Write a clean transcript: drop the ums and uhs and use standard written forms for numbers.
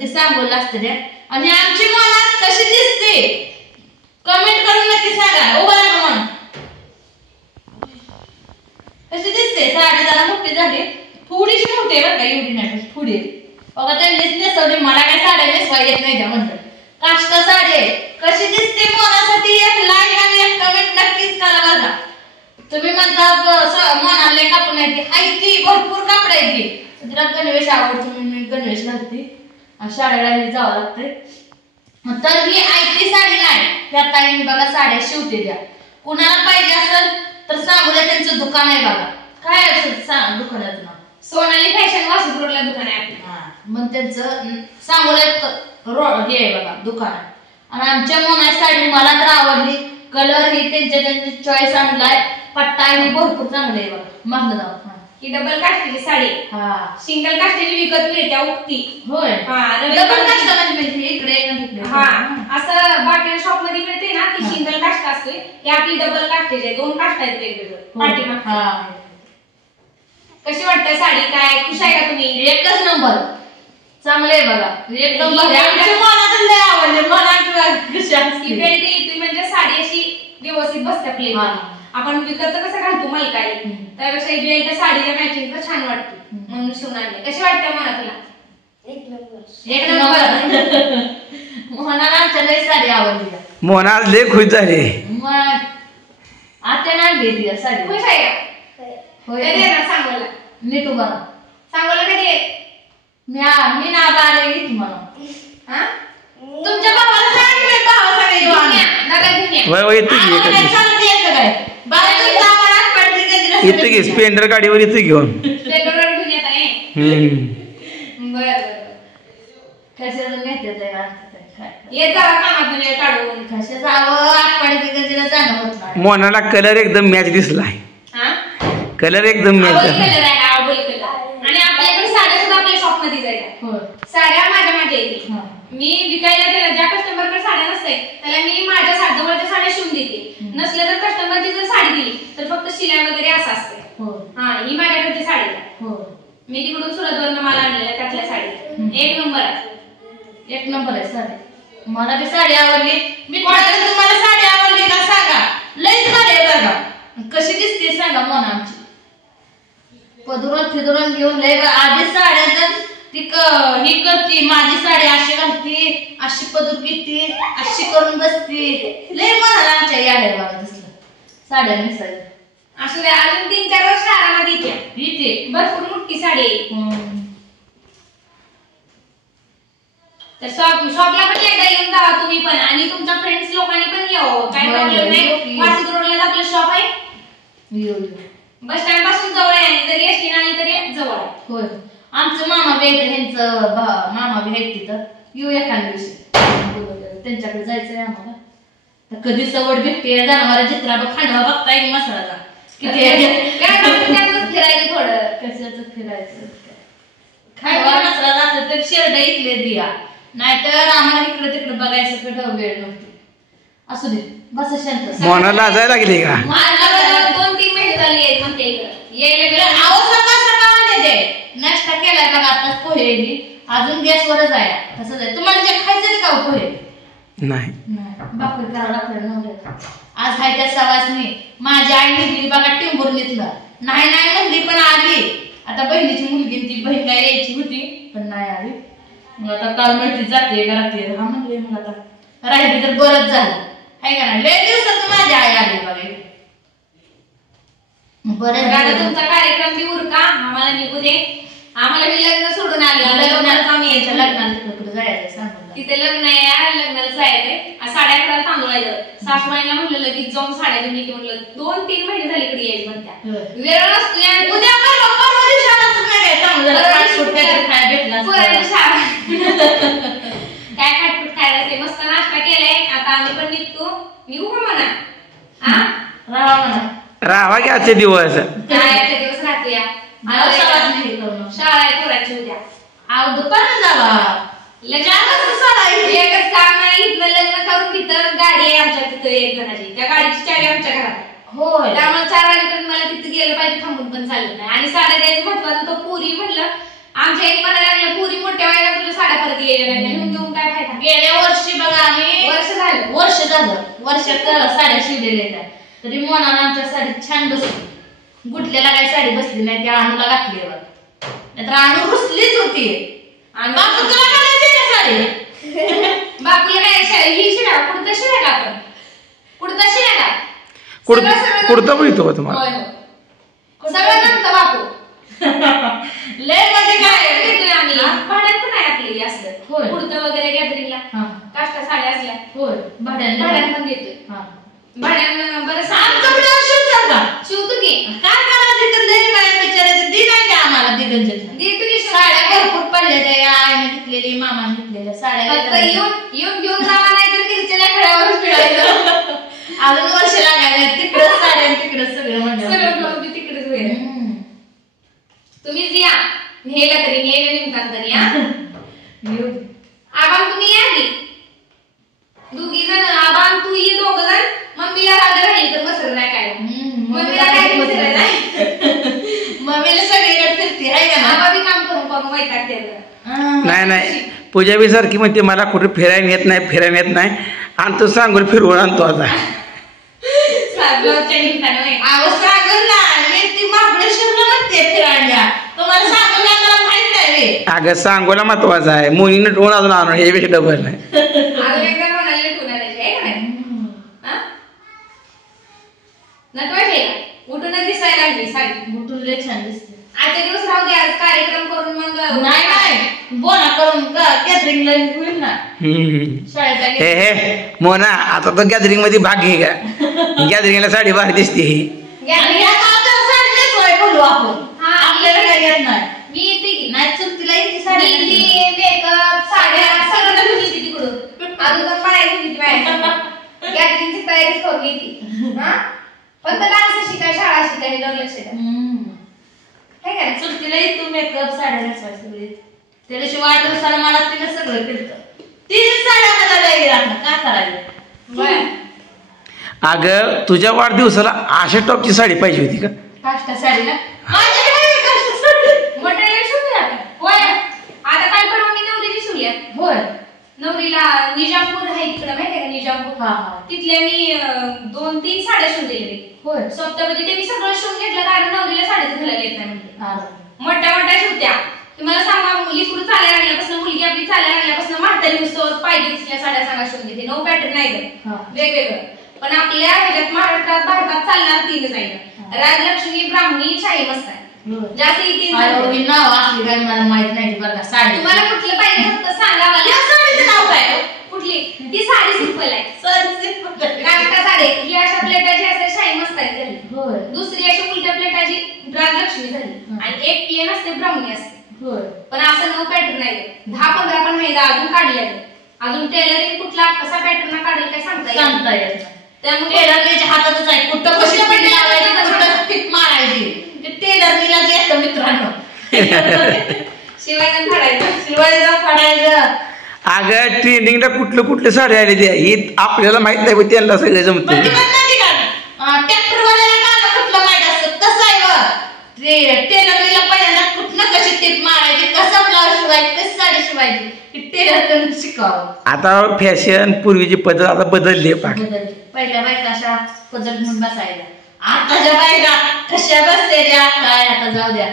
ते सांगोला असते ते. आणि आमची मनात कशी दिसते कमेंट करून नक्की सांगा. उभा राहा मन कशी दिसते. साडी जरा मोठी झाली, थोडीशी मोठी आहे बरं का, एवढी नाही थोडी. बघा त्यांनीच नेसवली, मला काय साड्या नेसवा येत नाही त्या म्हणतात. काष्टा साडी आहे, कशी दिसते मनासाठी एक लाईक आणि एक कमेंट नक्कीच करा बघा. तुम्ही म्हणता मनाला कापून आहे ती, हाय ती भरपूर कापड आहे ती. तिला गणवेश आवडतो, मी गणवेश घालते, शाळेला जावं लागतंय. तर ही आयती साडी नाही, त्या ताईने बघा साड्या शिवते द्या. कुणाला पाहिजे असेल तर सांगूया, त्यांचं दुकान आहे बघा. काय असेल दुकानाचं नाव? सोनाली फॅशन वासुदेवला दुकान आहे आपलं. मग त्यांचं सांगोल्यात हे आहे बघा दुकान. आणि आमच्या मोना साडी मला तर आवडली. कलर ही त्यांची चॉईस आणलाय. पट्टा ही भरपूर चांगले आहे बघा. मागणं जाऊ. ही डबल काष्टाची साडी. सिंगल काष्टाची विकत मिळते उक्ती. होय. डबल काष्टाची मिळते इकडे तिकडे. असं बाकी शॉप मध्ये मिळते ना ती सिंगल काष्ट असते. ही आपली डबल काष्टाची आहे. 2 काष्ट आहेत वेगवेगळे पाठीमाग. कशी वाटते साडी? काय खुश आहे का तुम्ही? एकच नंबर चांगले बघा. एक नंबर आवडले. बेल्ट येते म्हणजे साडी अशी व्यवस्थित बसते आपली. आपण विकत कसं घालतो मलकाई, त्यापेक्षा बेल्ट साडीला मॅचिंग तर छान वाटते म्हणून शिवून आणले. कशी वाटते मला तुला? एक नंबर. मोहनाला आमच्या लई साडी आवडली. मोहना आज लई खुश झाली. मग आत्याने आणली ती साडी. खुश आहे का? होय. कधी येणार सांगोला? नीट उभा. सांगोला कधी आहे? मी ना आले येते मला. तुमच्या भावाला सांग, भावा सगळे येते की स्प्लेंडर गाडीवर येते घेऊन. मोनाला कलर एकदम मॅच दिसलाय. कलर एकदम मॅच झाला. आणि आपल्याकडे साड्या सुद्धा आपल्या शॉप मध्ये जायला. साड्या माझ्या येते. मी विकायला त्याला ज्या कस्टमरकडे साड्या नसते त्याला मी माझ्या जवळच्या साड्या शिवून देते. नसल्या तर कस्टमरची जर साडी दिली तर फक्त शिलाई वगैरे असं असते. ही माझ्याकडची साडी आहे. मी तिकडून सुरतवरून मला आणलेल्या त्यातल्या साडी. एक नंबर आहे. एक नंबर आहे साडी. मला ती साडी आवडली. मी तुम्हाला साडी आवडली का सांगा. लई साडी आहे बघा. कशी दिसते सांगा मन आमची. पदरून फिदरून घेऊन लय आधी साड्याचं ती ही करते. माझी साडी अशी घालती, अशी पदर घेते, अशी करून बसते. लय मला आमच्या याड्या बघा दिसलं साड्या नेसायला. असू द्या, अजून 3-4 वर्ष आरामात येते. भरपूर मोठी साडी आहे. तर शॉपला पण एकदा येऊन जावा तुम्ही पण, आणि तुमच्या फ्रेंड्स लोकांनी पण यावं. काय प्रॉब्लेम नाही. वासिद रोडला आपलं शॉप आहे. बस स्टँड पासून जवळ आहे. आणि जरी एसटी आली तरी जवळ आहे. होय. आमचं मामा बी ह्यांचं मामा बी आहेत तिथं. येऊ एखाद्या दिवशी त्यांच्याकडे जायचंय आम्हाला. तर कधी सवड भेटते जनावर चित्रा खांडवा बघताय की मसाळाचा फिरायचं थोडं. कशाचं फिरायचं खांडवा मसाळा असलं तर शेरडा इथले दिया, नाहीतर आम्हाला इकडे तिकडे बघायचं कुठं वेळ नव्हती. असू दे बस शांत. मोना लाजायला लागली का? 2-3 महिने झाले आहेत म्हणते इकडं यायला गेलं. सकाळ आले ते नाश्ता केलाय बघा आताच. पोहे येईल अजून गॅसवरच आहे. तसंच आहे. तुम्हाला जे खायचं का पोहे? नाही भाकरी करावं लागतं. आज हाय त्या सवासनी माझी आई निघली बघा टिंबुर्णीतलं. नाही म्हणली पण आली. आता बहिणीची मुलगी ती बहीण काय यायची होती पण नाही आली. मग आता काल म्हणते जाते घरात. हा म्हणले मग आता राहिली तर बरंच झालं आहे का नाही. लय दिवसात माझी आई आली बघा. बरं तुमचा कार्यक्रम बी उरका, आम्हाला निघू दे. आम्हाला मी लग्न सोडून आले. लग्नाला जायचंय सांगून तिथे लग्न आहे. लग्नाला जायचंय. 11:30 तांदूळायचं. सासूबाईला म्हणलं लगेच जाऊन साड्या घेऊन येते. म्हणलं 2-3 महिने झाले इकडे यायची म्हणत्या. वेळ नसतो. उद्या काय खाटपूट खायला ते मस्त नाश्ता केलाय. आता आम्ही पण निघतो. निघू का म्हणा? राहा की आजचे दिवस. आजचे दिवस राहते. शाळा आहे पोराची उद्या. दुपार जावा. एकच काम नाही. इथलं लग्न करून तिथं गाडी आहे आमच्या तिथं 1 जणाची. त्या गाडीची चावी आमच्या घरात. होय. त्यामुळे 4 वाजेपर्यंत मला तिथे गेलं पाहिजे. थांबून पण चालत नाही. आणि साड्या द्यायचं महत्वाचं. तो पुरी म्हटलं आमच्या एक म्हणायला लागलं पुरी मोठ्या वयाला तुला साड्या परत गेलेलं नाही, नेऊन देऊन काय फायदा. गेल्या वर्षी बघा आम्ही वर्ष झालं वर्षात साड्या शिवलेल्या आहेत. तरी मोनाला आमच्या साडी छान बसली. गुटल्याला काही साडी बसली नाही, त्या अणूला घातली बघ. नाहीतर अणू रुसलीच होती. आणि बापू तुला घालायची का साडी? बापूला काय ही शिरा कुठं शिरायला आपण कुठं शिरायला कुडतं मिळतो का तुम्हाला? सगळं जमतं बापू. लय मध्ये काय घेतोय आम्ही भाड्यात पण आहे आपली असलं होय. कुर्तं वगैरे गॅदरिंगला काष्टा साड्या असल्या होय भाड्यात पण देतोय. भाड्यानं बरं आमचं ब्लाऊज शिवतात का? शिवतो की काय करायचं तर लय बाया बिचारायचं दी नाही का आम्हाला दिगंजत देतो की साड्या भरपूर पडल्या त्या आईने घेतलेली मामाने घेतलेल्या साड्या फक्त येऊन घेऊन जावा नाही तर मिरच्या खड्यावरच पिळायचं. अजून वर्ष लागायला तिकडं साड्या तिकडं सगळं म्हणजे सगळं ब्लाऊज बी तिकडेच होईल. तुम्हीच या न्यायला तरी न्यायला निघतात तरी या आबान तुम्ही या की दोघी जण आबान तू ये दोघ जण मम्मीला राजा राहील तर बसत नाही काय मम्मीला काय फिरायला नाही. मम्मीला सगळीकडे फिरते आहे का ना? आबा बी काम करून करून वैताग त्याचं. नाही पूजा बी सारखी म्हणते मला कुठे फिरायला येत नाही आणि तू सांगून फिरवून आणतो आता. अगं सांगोला महत्वाचं आहे. मुलीनं टोन अजून आणून ह्याच्यापेक्षा डबल नाही. अजून एकदा म्हणाले ठेवण्याची आहे का नाही नटवायचे उठूनच दिसायला लागली साडी. उठून लय छान दिसते. आजच्या दिवस राहू दे, आज कार्यक्रम करून मग नाही बोला करून गॅदरिंगला होईल ना शाळेचा. हे मोना आता तर गॅदरिंग मध्ये भाग घे का? गॅदरिंगला साडी भारी दिसते ही. साडी बोलू आपण आपल्याला काय येत नाही. मी येते की नाही चुक तिला येते साडी मेकअप साड्या सगळं घेऊन येते तिकडून. अजून तर बाहेर गॅदरिंगची तयारीच करून येते. फक्त डान्स शिकाय शाळा शिकाय लक्ष द्या काय चुक तिला येतो मेकअप साड्या नेसवायला सगळे. त्या दिवशी वाढदिवसाला मला तिला सगळं केलं. तीन साड्या बदलायला लागणार काय करायला. अगं तुझ्या वाढदिवसाला अशा टॉपची साडी पाहिजे होती का? काष्टा साडीला मटेरियल शिवले आपण. होय आता काल परवा मी नवरीची शिवल्या. होय नवरीला निजामपूर आहे तिकडे माहिती आहे का निजामपूर तिथल्या मी 2-3 साड्या शिवलेल्या. होय सप्तापदी ते मी सगळं शिवून घेतलं कारण नवरीला साडीच घालायला येत नाही म्हणजे मोठ्या शिवत्या. तुम्हाला सांगा मुली पुढे चालायला लागल्यापासून मुलगी आपली चालायला लागल्यापासून म्हातारी नुसतं पाहिजे तिथल्या साड्या सांगा शिवून घेते. नो पॅटर्न नाही वेगवेगळं. पण आपल्या ह्याच्यात महाराष्ट्रात भारतात चालणार 3 आहे. राजलक्ष्मी ब्राह्मणी शाही मस्त आहे. जास्त नाव असली काय मला माहित नाही बरं का. साडी तुम्हाला कुठलं पाहिजे फक्त सांगा मला. साडीचं नाव काय कुठली ती साडी सिंपल आहे. काष्टा साडी ही अशा प्लेटाची असते शाही मस्त आहे झाली. दुसरी अशी उलट्या प्लेटाची राजलक्ष्मी झाली आणि एक प्लेन असते ब्राह्मणी असते. पण असं नो पॅटर्न नाही. 10-15 पण नाही अजून काढले. अजून टेलरिंग कुठला कसा पॅटर्न काढेल काय सांगता येत नाही. त्यामुळे टेलरच्या हातातच आहे. कुठं कशी पण लावायची कुठं फिट मारायची ते टेलरनीलाच येतं मित्रांनो. शिवायचं फाडायचं. अगं ट्रेंडिंगला कुठलं साडी आली ते ही आपल्याला माहित नाही पण त्यांना सगळं जमतं. ट्रॅक्टरवाल्याला गाणं कुठलं माहित असतं तसं आहे. टेलरनीला पहिल्यांदा कुठलं कशी टिप मारायची कसं ब्लाऊज शिवायची कशी साडी शिवायची टेलर शिकावं. आता फॅशन पूर्वीची पद्धत आता बदलली. पहिल्या बायका अशा पद्धत म्हणून बसायला. आताच्या बायका कशा बसते काय आता जाऊ द्या.